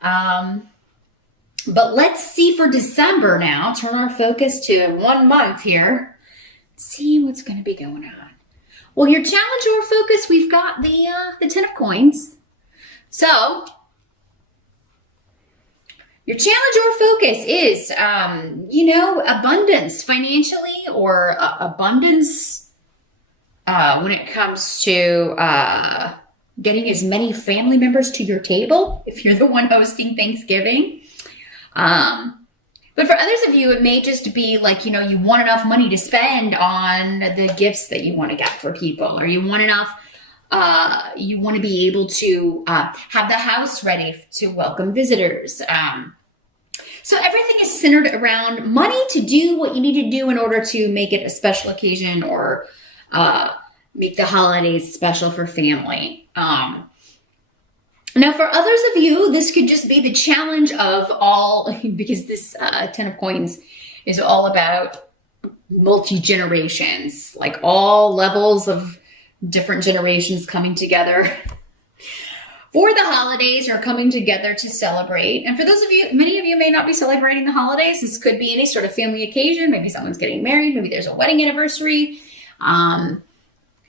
But let's see for December now. Turn our focus to 1 month here. See what's going to be going on. Well, your challenge or focus, we've got the 10 of coins. So your challenge or focus is, abundance financially, or abundance when it comes to getting as many family members to your table if you're the one hosting Thanksgiving. But for others of you, it may just be like, you want enough money to spend on the gifts that you want to get for people, or you want enough, you want to be able to have the house ready to welcome visitors. So everything is centered around money to do what you need to do in order to make it a special occasion, or make the holidays special for family. Now, for others of you, this could just be the challenge of all, because this 10 of coins is all about multi-generations, like all levels of different generations coming together for the holidays, or coming together to celebrate. And for those of you, many of you may not be celebrating the holidays. This could be any sort of family occasion. Maybe someone's getting married. Maybe there's a wedding anniversary.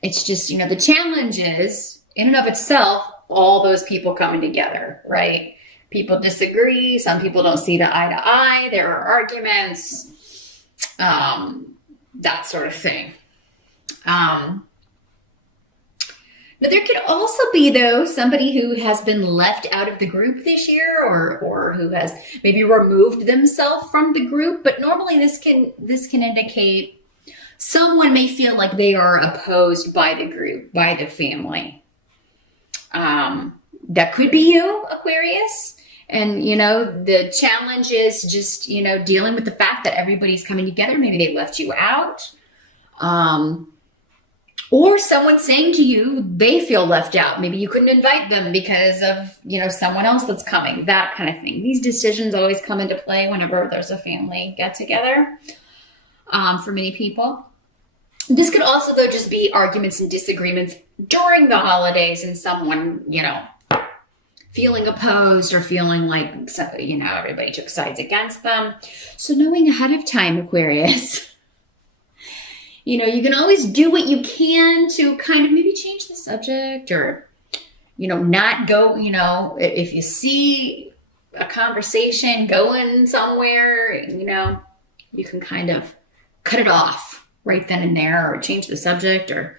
It's just, the challenge is, in and of itself, all those people coming together, right? People disagree. Some people don't see eye to eye. There are arguments, that sort of thing. But there could also be, though, somebody who has been left out of the group this year, or who has maybe removed themselves from the group. But normally this can indicate someone may feel like they are opposed by the group, by the family. That could be you, Aquarius. And, the challenge is just, dealing with the fact that everybody's coming together. Maybe they left you out. Or someone saying to you, they feel left out. Maybe you couldn't invite them because of, someone else that's coming, that kind of thing. These decisions always come into play whenever there's a family get together, for many people. This could also, though, just be arguments and disagreements during the holidays, and someone, feeling opposed, or feeling like, everybody took sides against them. So knowing ahead of time, Aquarius, you can always do what you can to kind of maybe change the subject, or, not go, if you see a conversation going somewhere, you can kind of cut it off right then and there, or change the subject, or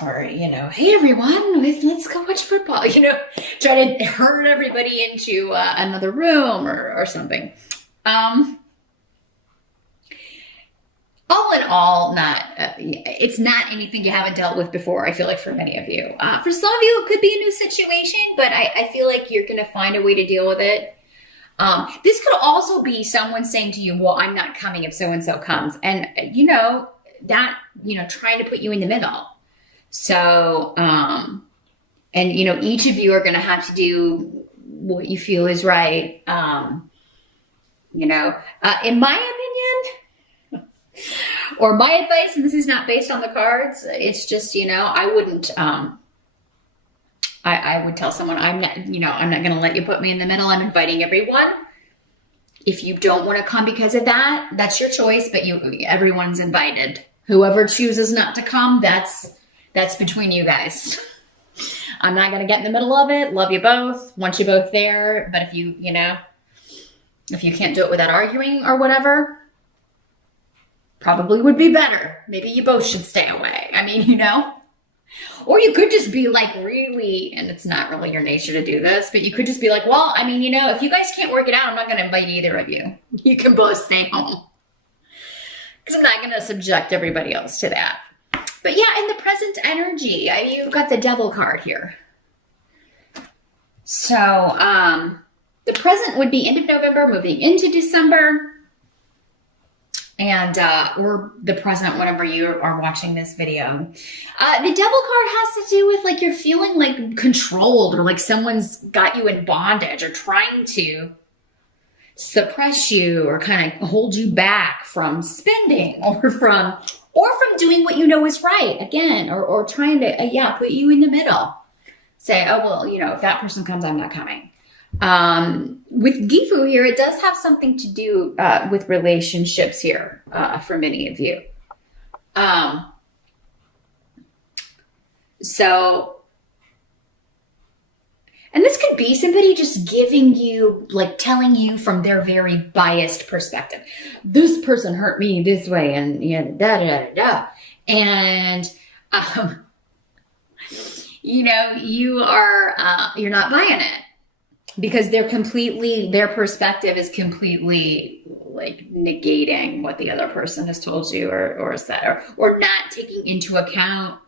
hey everyone, let's go watch football, try to herd everybody into another room, or something. All in all, it's not anything you haven't dealt with before, I feel like, for many of you. For some of you, it could be a new situation, but I feel like you're going to find a way to deal with it. This could also be someone saying to you, well, I'm not coming if so-and-so comes. And, trying to put you in the middle. So, each of you are going to have to do what you feel is right. In my opinion, or my advice, and this is not based on the cards, it's just, I wouldn't, I would tell someone, I'm not going to let you put me in the middle. I'm inviting everyone. If you don't want to come because of that, that's your choice, but everyone's invited. Whoever chooses not to come, that's between you guys. I'm not going to get in the middle of it. Love you both. Want you both there. But if you can't do it without arguing or whatever, probably would be better. Maybe you both should stay away. Or you could just be like, really, and it's not really your nature to do this, but you could just be like, well, if you guys can't work it out, I'm not going to invite either of you. You can both stay home. Because I'm not going to subject everybody else to that. But yeah, in the present energy, you've got the Devil card here. So, the present would be end of November, moving into December. And, or the present whenever you are watching this video. The Devil card has to do with like you're feeling like controlled, or like someone's got you in bondage, or trying to suppress you, or kind of hold you back from spending, or from doing what you know is right, again, or trying to, put you in the middle. say, oh, well, if that person comes, I'm not coming. With Gifu here, it does have something to do with relationships here for many of you. And this could be somebody just giving you, like telling you from their very biased perspective. This person hurt me this way and da da da da. And, you're not buying it because their perspective is completely like negating what the other person has told you or said or not taking into account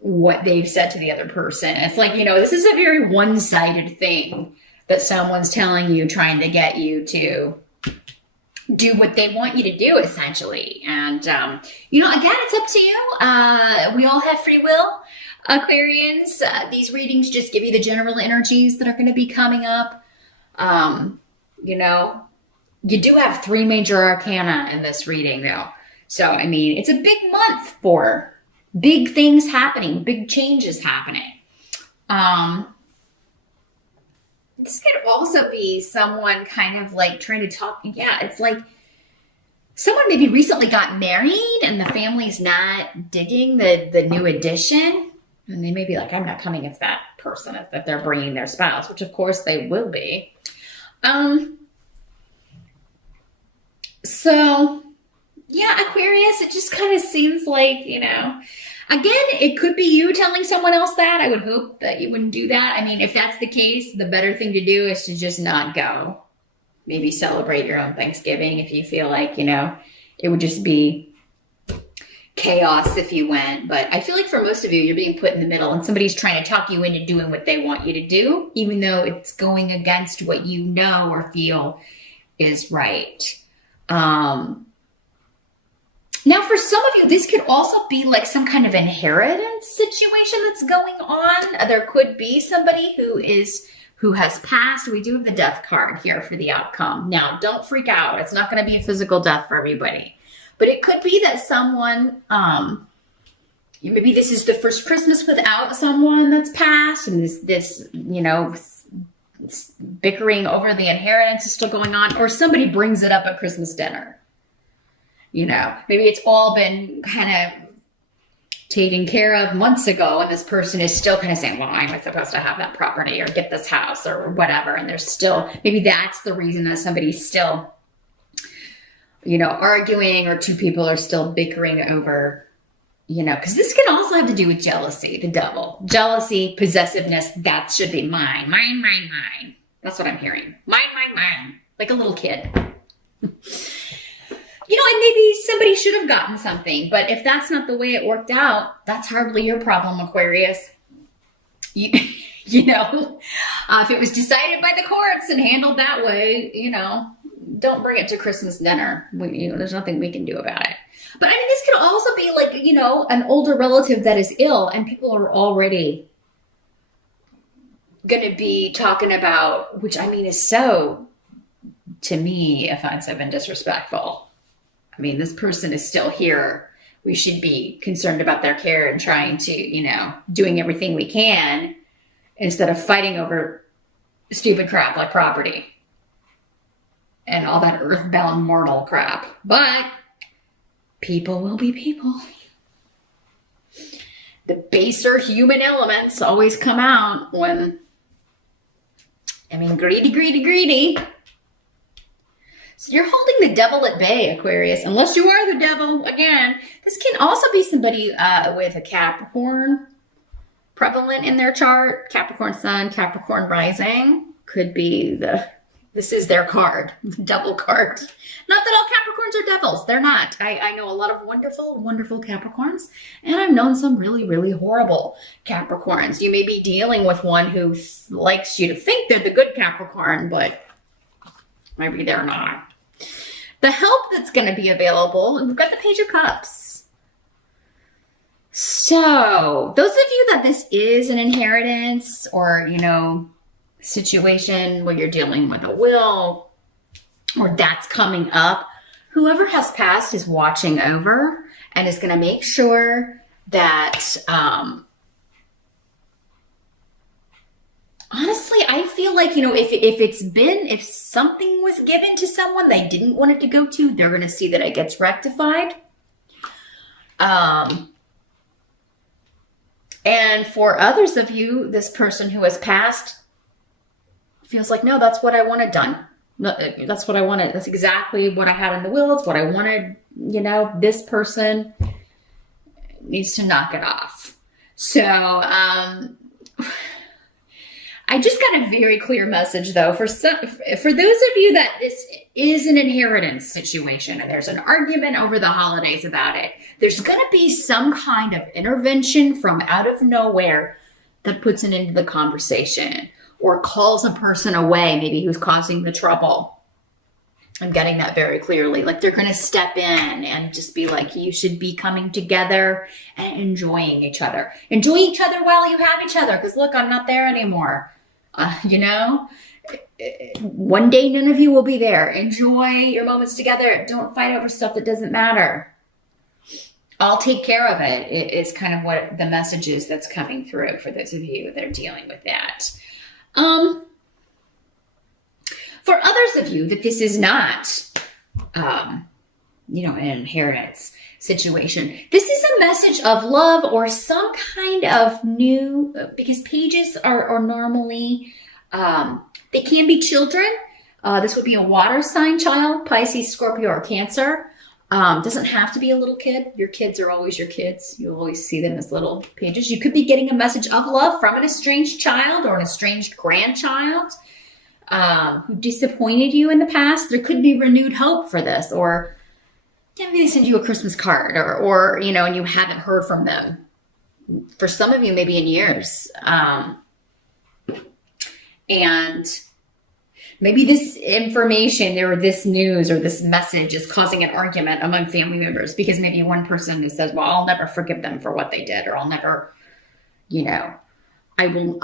what they've said to the other person. It's like, this is a very one-sided thing that someone's telling you, trying to get you to do what they want you to do, essentially. And, again, it's up to you. We all have free will, Aquarians. These readings just give you the general energies that are going to be coming up. You do have 3 major arcana in this reading, though. So, it's a big month for big things happening, big changes happening. This could also be someone kind of like trying to talk. Yeah, it's like someone maybe recently got married and the family's not digging the new addition. And they may be like, I'm not coming if that person, if they're bringing their spouse, which of course they will be. So yeah, Aquarius, it just kind of seems like, again, it could be you telling someone else that. I would hope that you wouldn't do that. If that's the case, the better thing to do is to just not go. Maybe celebrate your own Thanksgiving if you feel like, it would just be chaos if you went. But I feel like for most of you, you're being put in the middle and somebody's trying to talk you into doing what they want you to do, even though it's going against what you know or feel is right. Now, for some of you, this could also be like some kind of inheritance situation that's going on. There could be somebody who has passed. We do have the death card here for the outcome. Now, don't freak out. It's not going to be a physical death for everybody. But it could be that someone, maybe this is the first Christmas without someone that's passed, and this bickering over the inheritance is still going on, or somebody brings it up at Christmas dinner. Maybe it's all been kind of taken care of months ago, and this person is still kind of saying, well, I'm supposed to have that property or get this house or whatever. And there's still, maybe that's the reason that somebody's still, arguing, or 2 people are still bickering over, because this can also have to do with jealousy, the devil. Jealousy, possessiveness, that should be mine. Mine, mine, mine. That's what I'm hearing. Mine, mine, mine. Like a little kid. And maybe somebody should have gotten something, but if that's not the way it worked out, that's hardly your problem, Aquarius. If it was decided by the courts and handled that way, don't bring it to Christmas dinner. There's nothing we can do about it. But this could also be like, an older relative that is ill and people are already going to be talking about, which is so, to me, offensive and disrespectful. This person is still here. We should be concerned about their care and trying to, doing everything we can instead of fighting over stupid crap like property and all that earthbound mortal crap. But people will be people. The baser human elements always come out when, greedy, greedy, greedy. So you're holding the devil at bay, Aquarius, unless you are the devil. Again, this can also be somebody with a Capricorn prevalent in their chart. Capricorn sun, Capricorn rising. Could be this is their card, the devil card. Not that all Capricorns are devils. They're not. I know a lot of wonderful, wonderful Capricorns, and I've known some really, really horrible Capricorns. You may be dealing with one who likes you to think they're the good Capricorn, but maybe they're not. The help that's going to be available, we've got the Page of Cups. So, those of you that this is an inheritance or, situation where you're dealing with a will or that's coming up, whoever has passed is watching over and is going to make sure that Honestly, I feel like, if something was given to someone they didn't want it to go to, they're going to see that it gets rectified. And for others of you, this person who has passed feels like, no, that's what I wanted done. No, that's what I wanted. That's exactly what I had in the will. It's what I wanted. This person needs to knock it off. So, I just got a very clear message, though, for those of you that this is an inheritance situation and there's an argument over the holidays about it, there's going to be some kind of intervention from out of nowhere that puts an end to the conversation or calls a person away, maybe who's causing the trouble. I'm getting that very clearly. Like they're going to step in and just be like, you should be coming together and enjoying each other. Enjoy each other while you have each other. Because look, I'm not there anymore. One day none of you will be there. Enjoy your moments together. Don't fight over stuff that doesn't matter. I'll take care of it. It is kind of what the message is that's coming through for those of you that are dealing with that. For others of you that this is not, an inheritance situation, this is a message of love or some kind of new, because pages are normally, they can be children. This would be a water sign child, Pisces, Scorpio, or Cancer. Doesn't have to be a little kid. Your kids are always your kids. You'll always see them as little pages. You could be getting a message of love from an estranged child or an estranged grandchild who disappointed you in the past. There could be renewed hope for this, or maybe they send you a Christmas card or and you haven't heard from them. For some of you, maybe in years. And maybe this information or this news or this message is causing an argument among family members because maybe one person says, well, I'll never forgive them for what they did, or I'll never, I will,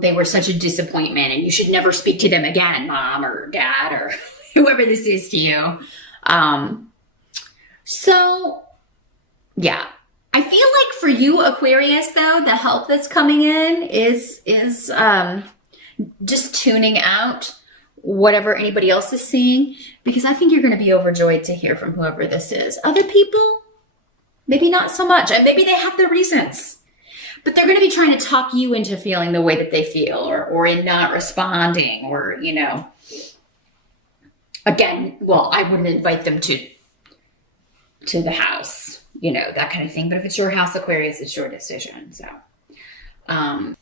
they were such a disappointment and you should never speak to them again, mom or dad or whoever this is to you. So yeah, I feel like for you, Aquarius, though, the help that's coming in is just tuning out whatever anybody else is seeing, because I think you're going to be overjoyed to hear from whoever this is. Other people, maybe not so much, and maybe they have their reasons, but they're going to be trying to talk you into feeling the way that they feel, or in not responding, or, again, well, I wouldn't invite them to the house, that kind of thing. But if it's your house, Aquarius, it's your decision. So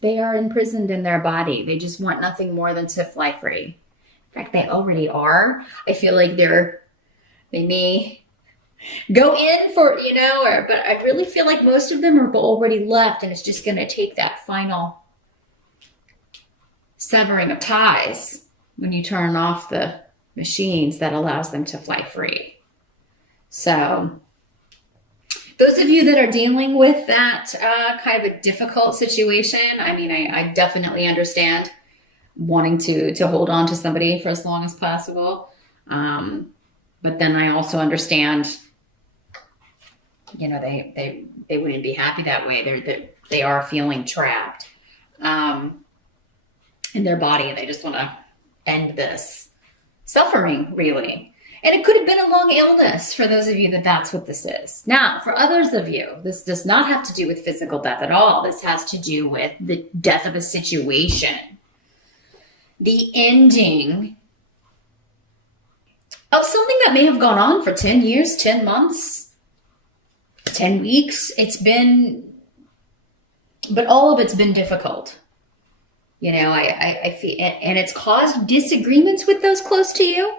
they are imprisoned in their body. They just want nothing more than to fly free. In fact, they already are. I feel like they may go in for, but I really feel like most of them are already left, and it's just going to take that final severing of ties when you turn off the machines that allows them to fly free. So those of you that are dealing with that kind of a difficult situation, I mean, I definitely understand wanting to hold on to somebody for as long as possible. But then I also understand, they wouldn't be happy that way. They are feeling trapped in their body, and they just want to end this suffering, really. And it could have been a long illness for those of you that's what this is. Now, for others of you, this does not have to do with physical death at all. This has to do with the death of a situation. The ending of something that may have gone on for 10 years, 10 months, 10 weeks. But all of it's been difficult. I feel, and it's caused disagreements with those close to you.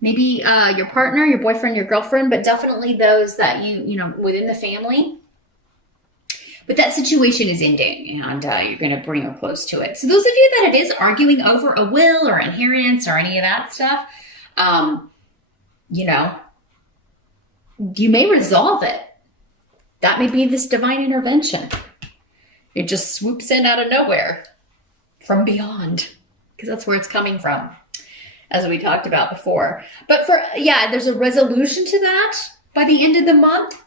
Maybe your partner, your boyfriend, your girlfriend, but definitely those that within the family. But that situation is ending, and you're going to bring her close to it. So those of you that it is arguing over a will or inheritance or any of that stuff, you may resolve it. That may be this divine intervention. It just swoops in out of nowhere from beyond, because that's where it's coming from, as we talked about before. But there's a resolution to that by the end of the month.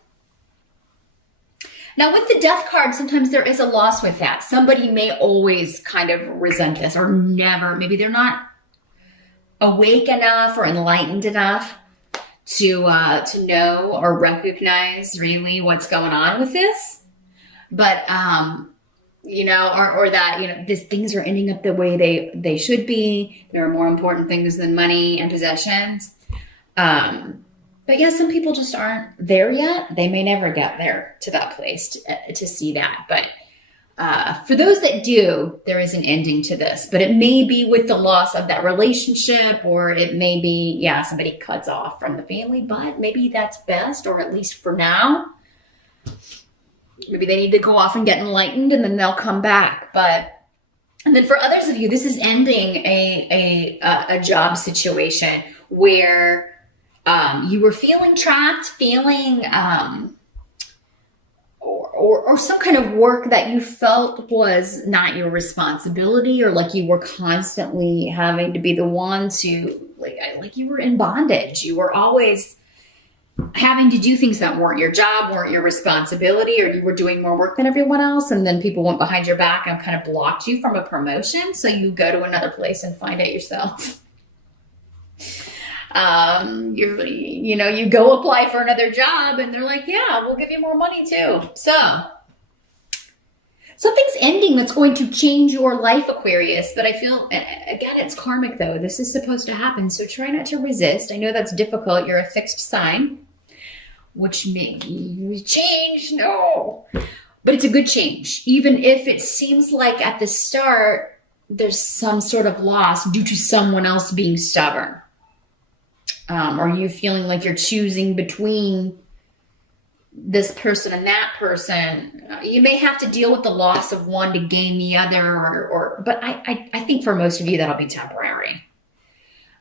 Now, with the death card, sometimes there is a loss with that. Somebody may always kind of resent this or never. Maybe they're not awake enough or enlightened enough to know or recognize really what's going on with this. But, or that, these things are ending up the way they should be. There are more important things than money and possessions. But yeah, some people just aren't there yet. They may never get there to that place to see that. But for those that do, there is an ending to this. But it may be with the loss of that relationship, or it may be, somebody cuts off from the family. But maybe that's best, or at least for now. Maybe they need to go off and get enlightened, and then they'll come back. And then for others of you, this is ending a job situation where you were feeling trapped, feeling, or some kind of work that you felt was not your responsibility, or like you were constantly having to be the one to, like you were in bondage. You were always having to do things that weren't your job, weren't your responsibility, or you were doing more work than everyone else. And then people went behind your back and kind of blocked you from a promotion. So you go to another place and find out yourself. You go apply for another job and they're like, yeah, we'll give you more money too. So something's ending that's going to change your life, Aquarius. But I feel, again, it's karmic though. This is supposed to happen. So try not to resist. I know that's difficult. You're a fixed sign, which means change. No, but it's a good change. Even if it seems like at the start, there's some sort of loss due to someone else being stubborn. Or you feeling like you're choosing between this person and that person. You may have to deal with the loss of one to gain the other, but I think for most of you, that'll be temporary.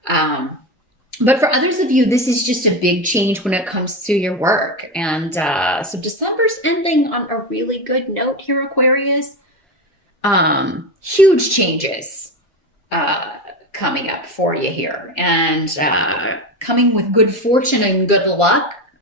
But for others of you, this is just a big change when it comes to your work. And so December's ending on a really good note here, Aquarius. Huge changes coming up for you here, and coming with good fortune and good luck.